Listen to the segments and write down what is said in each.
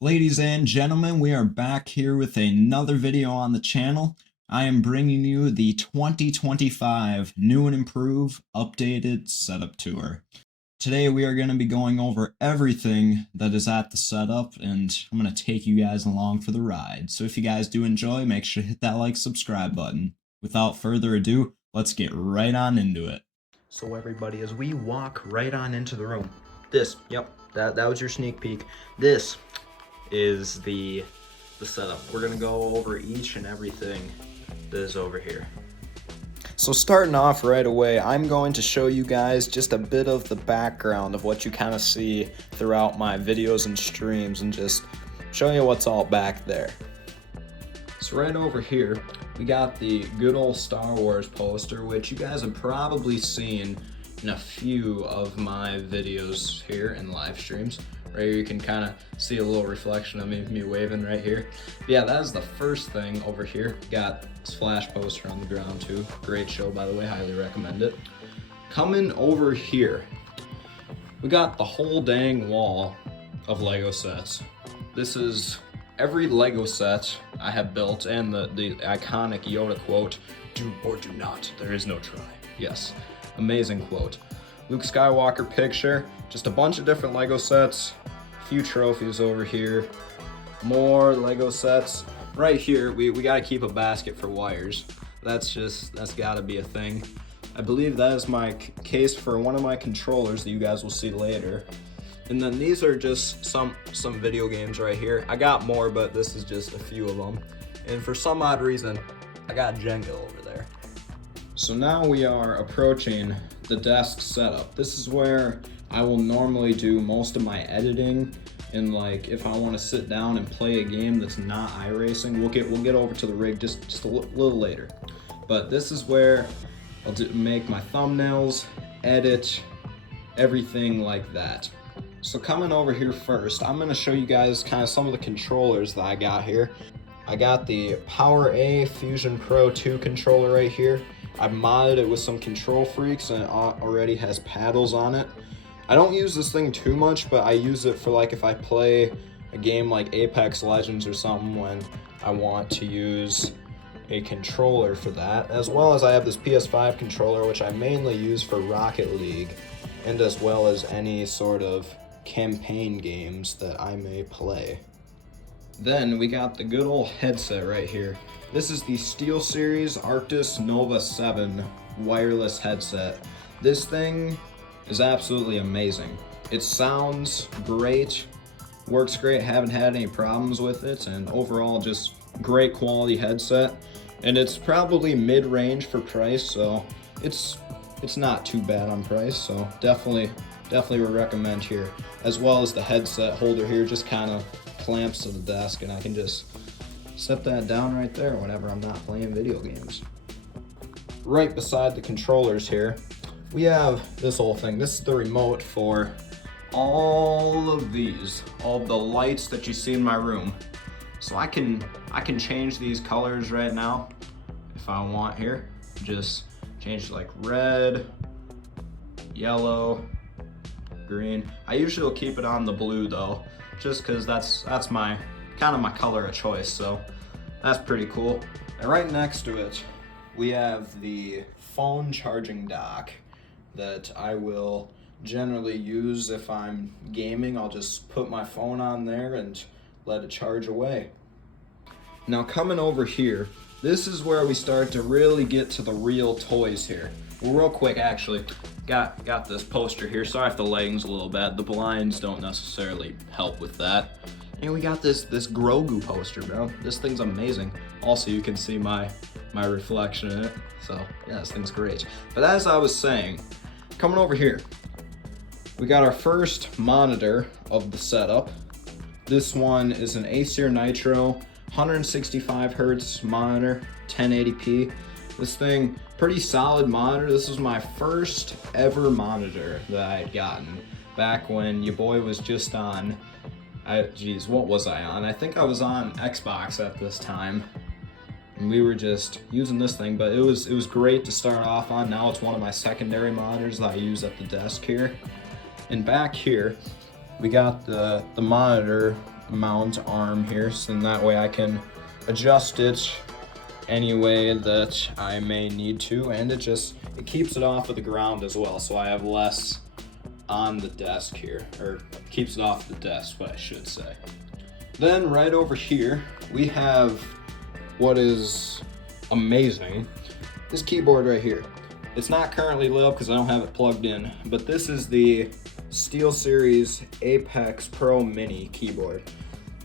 Ladies and gentlemen, we are back here with another video on the channel. I am bringing you the 2025 New and Improved Updated Setup Tour. Today we are going to be going over everything that is at the setup, and I'm going to take you guys along for the ride. So if you guys do enjoy, make sure to hit that like, subscribe button. Without further ado, let's get right on into it. So everybody, as we walk right on into the room, that was your sneak peek. This is the setup. We're gonna go over each and everything that is over here. So starting off right away, I'm going to show you guys just a bit of the background of what you kind of see throughout my videos and streams, and just show you what's all back there. So right over here, we got the good old Star Wars poster, which you guys have probably seen in a few of my videos here in live streams. Right here you can kind of see a little reflection of me waving right here. But yeah, that is the first thing over here. Got this Flash poster on the ground too. Great show, by the way, highly recommend it. Coming over here, we got the whole dang wall of Lego sets. This is every Lego set I have built, and the iconic Yoda quote, "Do or do not, there is no try." Yes, amazing quote. Luke Skywalker picture, just a bunch of different Lego sets, a few trophies over here, more Lego sets. Right here, we gotta keep a basket for wires. That's gotta be a thing. I believe that is my case for one of my controllers that you guys will see later. And then these are just some video games right here. I got more, but this is just a few of them. And for some odd reason, I got Jenga over there. So now we are approaching the desk setup. This is where I will normally do most of my editing, and like if I want to sit down and play a game that's not iRacing, we'll get over to the rig just a little later. But this is where I'll make my thumbnails, edit, everything like that. So coming over here first, I'm going to show you guys kind of some of the controllers that I got here. I got the PowerA Fusion Pro 2 controller right here. I modded it with some Control Freaks, and it already has paddles on it. I don't use this thing too much, but I use it for like if I play a game like Apex Legends or something, when I want to use a controller for that. As well as I have this PS5 controller, which I mainly use for Rocket League, and as well as any sort of campaign games that I may play. Then we got the good old headset right here. This is the SteelSeries Arctis Nova 7 wireless headset. This thing is absolutely amazing. It sounds great, works great, haven't had any problems with it, and overall just great quality headset. And it's probably mid-range for price, so it's not too bad on price, so definitely would recommend here. As well as the headset holder here just kind of clamps to the desk, and I can just set that down right there whenever I'm not playing video games. Right beside the controllers here, we have this whole thing. This is the remote for all of the lights that you see in my room. So I can change these colors right now if I want here. Just change like red, yellow, green. I usually will keep it on the blue though, just because that's my kind of my color of choice, so that's pretty cool. And right next to it, we have the phone charging dock that I will generally use if I'm gaming. I'll just put my phone on there and let it charge away. Now coming over here, this is where we start to really get to the real toys here. Well, real quick, actually, got this poster here. Sorry if the lighting's a little bad. The blinds don't necessarily help with that. And we got this Grogu poster, bro. This thing's amazing. Also, you can see my reflection in it. So yeah, this thing's great. But as I was saying, coming over here, we got our first monitor of the setup. This one is an Acer Nitro 165 hertz monitor, 1080p. This thing, pretty solid monitor. This was my first ever monitor that I had gotten back when your boy was just on, what was I on? I think I was on Xbox at this time. And we were just using this thing, but it was great to start off on. Now it's one of my secondary monitors that I use at the desk here. And back here, we got the monitor mount arm here, so in that way I can adjust it any way that I may need to, and it keeps it off of the ground as well, so I have less on the desk here, or keeps it off the desk, what I should say. Then right over here, we have what is amazing, this keyboard right here. It's not currently lit up because I don't have it plugged in, but this is the SteelSeries Apex Pro Mini keyboard.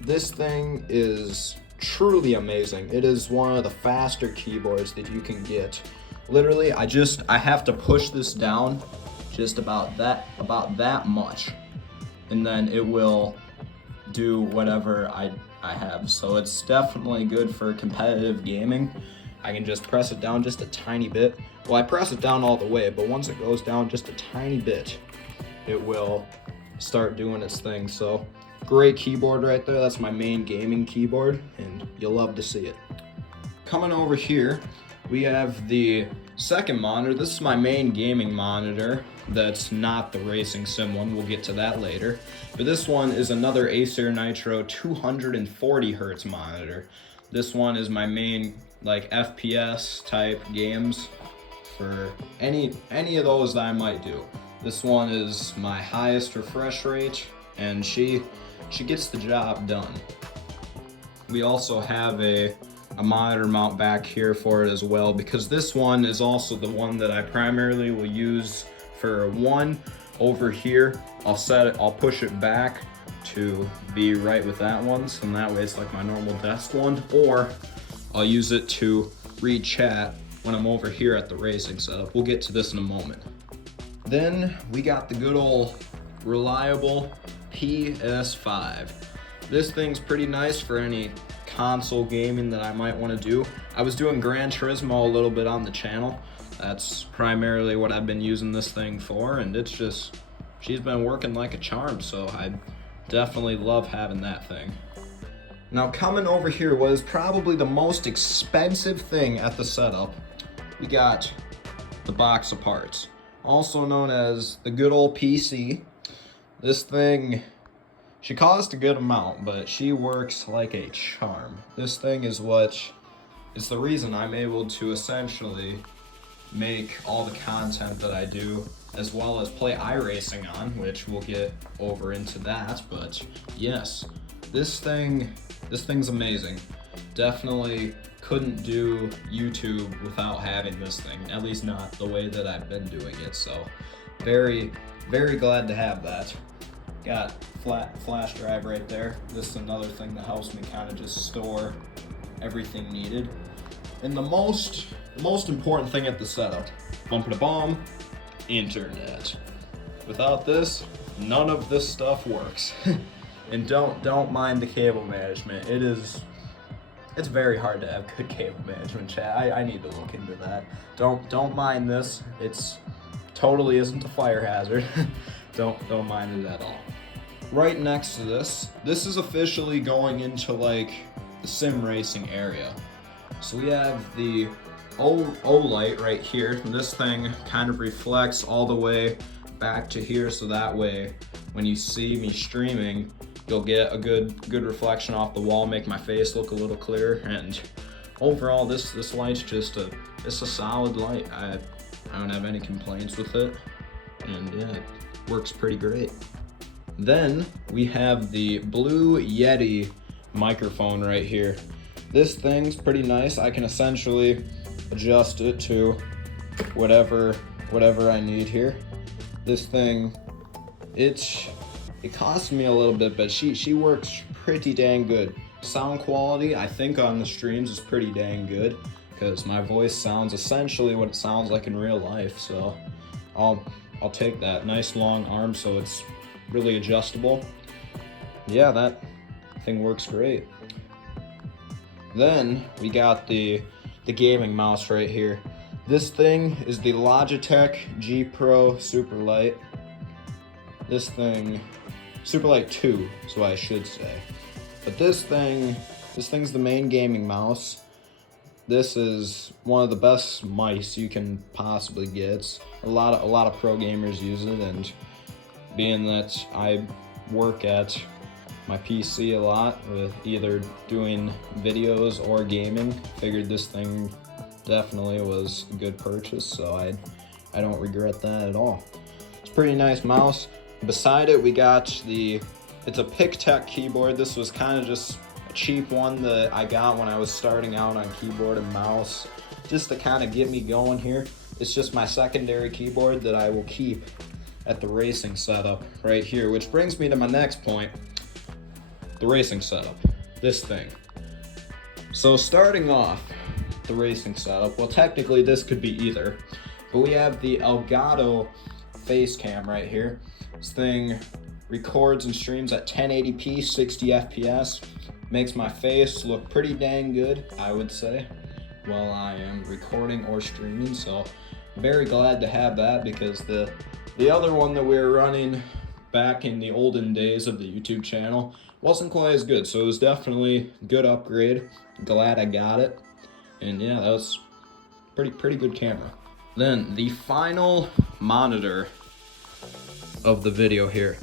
This thing is truly amazing. It is one of the faster keyboards that you can get. Literally, I have to push this down just about that much, and then it will do whatever I have. So it's definitely good for competitive gaming. I can just press it down just a tiny bit. Well, I press it down all the way, but once it goes down just a tiny bit, it will start doing its thing. So great keyboard right there. That's my main gaming keyboard, and you'll love to see it. Coming over here, we have the second monitor. This is my main gaming monitor. That's not the racing sim one. We'll get to that later. But this one is another Acer Nitro 240 hertz monitor. This one is my main like FPS type games for any of those that I might do. This one is my highest refresh rate, and she gets the job done. We also have a monitor mount back here for it as well, because this one is also the one that I primarily will use for one over here. I'll push it back to be right with that one, so in that way it's like my normal desk one, or I'll use it to read chat when I'm over here at the racing setup. We'll get to this in a moment. Then we got the good old reliable PS5. This thing's pretty nice for any console gaming that I might want to do. I was doing Gran Turismo a little bit on the channel. That's primarily what I've been using this thing for, and she's been working like a charm, so I definitely love having that thing. Now coming over here, what is probably the most expensive thing at the setup, we got the box of parts, also known as the good old PC. This thing, she cost a good amount, but she works like a charm. This thing is the reason I'm able to essentially make all the content that I do, as well as play iRacing on, which we'll get over into that. But yes, this thing's amazing. Definitely couldn't do YouTube without having this thing, at least not the way that I've been doing it. So very, very glad to have that. Got flash drive right there. This is another thing that helps me kind of just store everything needed. And the most important thing at the setup, bumper to bomb, internet. Without this, none of this stuff works. And don't mind the cable management. It's very hard to have good cable management, chat. I need to look into that. Don't mind this. It's totally isn't a fire hazard. Don't mind it at all. Right next to this is officially going into like the sim racing area. So we have the O-light right here. This thing kind of reflects all the way back to here, so that way when you see me streaming, you'll get a good reflection off the wall, make my face look a little clearer. And overall, this light's it's a solid light. I don't have any complaints with it, and yeah, it works pretty great. Then we have the Blue Yeti microphone right here. This thing's pretty nice. I can essentially adjust it to whatever I need here. This thing, it costs me a little bit, but she works pretty dang good. Sound quality, I think on the streams is pretty dang good, because my voice sounds essentially what it sounds like in real life. So I'll take that. Nice long arm, so it's really adjustable. Yeah, that thing works great. Then we got the gaming mouse right here. This thing is the Logitech G Pro Superlight. This thing, Superlight 2 is what I should say. But this thing's the main gaming mouse. This is one of the best mice you can possibly get. A lot of pro gamers use it, and being that I work at my PC a lot with either doing videos or gaming. Figured this thing definitely was a good purchase, so I don't regret that at all. It's a pretty nice mouse. Beside it, we got it's a PicTech keyboard. This was kind of just a cheap one that I got when I was starting out on keyboard and mouse, just to kind of get me going here. It's just my secondary keyboard that I will keep at the racing setup right here, which brings me to my next point, the racing setup, this thing. So starting off the racing setup, well, technically this could be either, but we have the Elgato face cam right here. This thing records and streams at 1080p, 60 FPS, makes my face look pretty dang good, I would say, while I am recording or streaming. So very glad to have that, because the other one that we were running back in the olden days of the YouTube channel wasn't quite as good. So it was definitely a good upgrade. Glad I got it. And yeah, that was pretty good camera. Then the final monitor of the video here.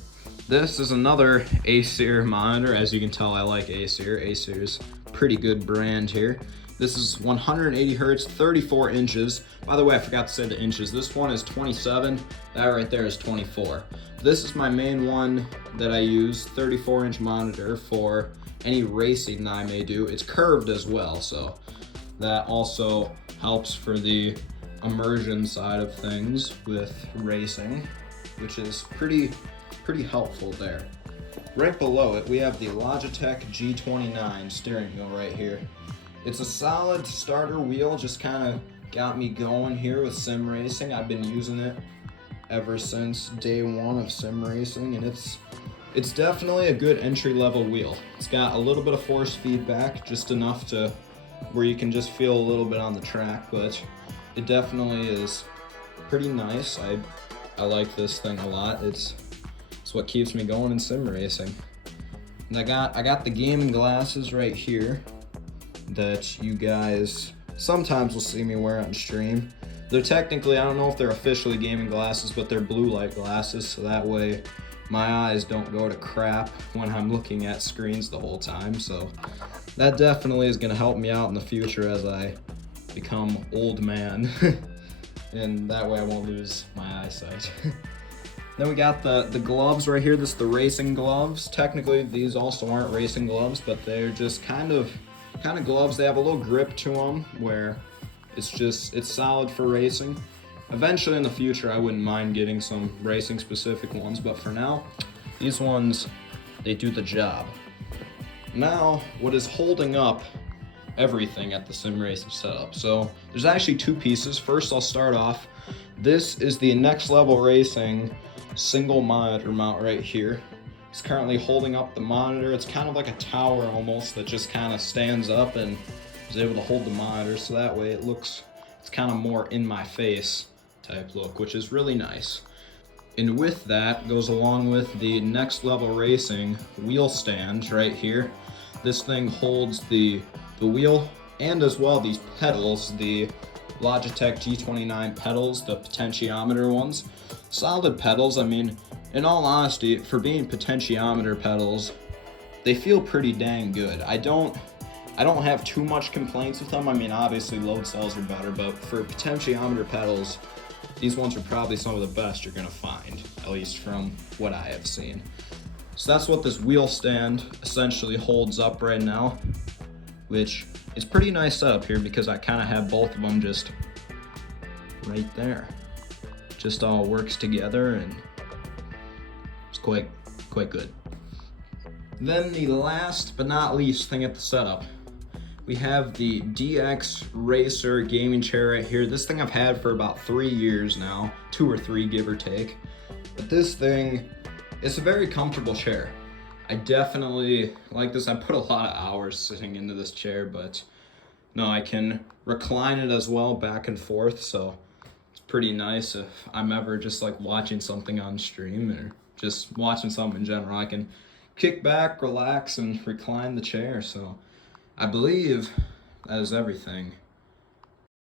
This is another Acer monitor. As you can tell, I like Acer. Acer's pretty good brand here. This is 180 hertz, 34 inches. By the way, I forgot to say the inches. This one is 27, that right there is 24. This is my main one that I use, 34-inch monitor for any racing that I may do. It's curved as well, so that also helps for the immersion side of things with racing, which is pretty helpful there. Right below it, we have the Logitech G29 steering wheel right here. It's a solid starter wheel, just kind of got me going here with sim racing. I've been using it ever since day one of sim racing, and it's definitely a good entry-level wheel. It's got a little bit of force feedback, just enough to where you can just feel a little bit on the track, but it definitely is pretty nice. I like this thing a lot. It's what keeps me going in sim racing. And I got the gaming glasses right here that you guys sometimes will see me wear on stream. They're technically, I don't know if they're officially gaming glasses, but they're blue light glasses, so that way my eyes don't go to crap when I'm looking at screens the whole time. So that definitely is going to help me out in the future as I become old man. And that way I won't lose my eyesight. Then we got the gloves right here. This is the racing gloves. Technically, these also aren't racing gloves, but they're just kind of gloves. They have a little grip to them where it's solid for racing. Eventually in the future, I wouldn't mind getting some racing specific ones, but for now, these ones, they do the job. Now, what is holding up everything at the sim racing setup? So there's actually two pieces. First, I'll start off. This is the Next Level Racing single monitor mount right here. It's currently holding up the monitor. It's kind of like a tower almost that just kind of stands up and is able to hold the monitor, so that way it's kind of more in my face type look, which is really nice. And with that goes along with the Next Level Racing wheel stand right here. This thing holds the wheel and as well these pedals, the Logitech G29 pedals, the potentiometer ones. Solid pedals. I mean, in all honesty, for being potentiometer pedals, they feel pretty dang good. I don't have too much complaints with them. I mean, obviously load cells are better, but for potentiometer pedals, these ones are probably some of the best you're gonna find, at least from what I have seen. So that's what this wheel stand essentially holds up right now, which is pretty nice setup here because I kind of have both of them just right there. Just all works together and it's quite good. Then the last but not least thing at the setup, we have the DX Racer gaming chair right here. This thing I've had for about 3 years now, 2 or 3 give or take. But this thing, it's a very comfortable chair. I definitely like this. I put a lot of hours sitting into this chair, but no, I can recline it as well back and forth, so it's pretty nice if I'm ever just like watching something on stream or just watching something in general. I can kick back, relax, and recline the chair. So I believe that is everything.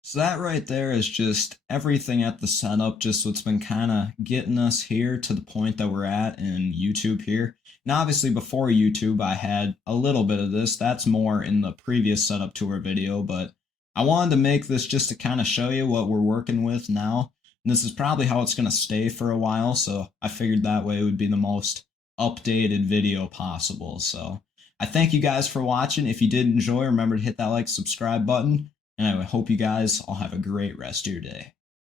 So that right there is just everything at the setup, just what's been kind of getting us here to the point that we're at in YouTube here. Now, obviously, before YouTube, I had a little bit of this. That's more in the previous setup tour video, but I wanted to make this just to kind of show you what we're working with now. And this is probably how it's going to stay for a while, so I figured that way it would be the most updated video possible. So I thank you guys for watching. If you did enjoy, remember to hit that like, subscribe button. And I hope you guys all have a great rest of your day.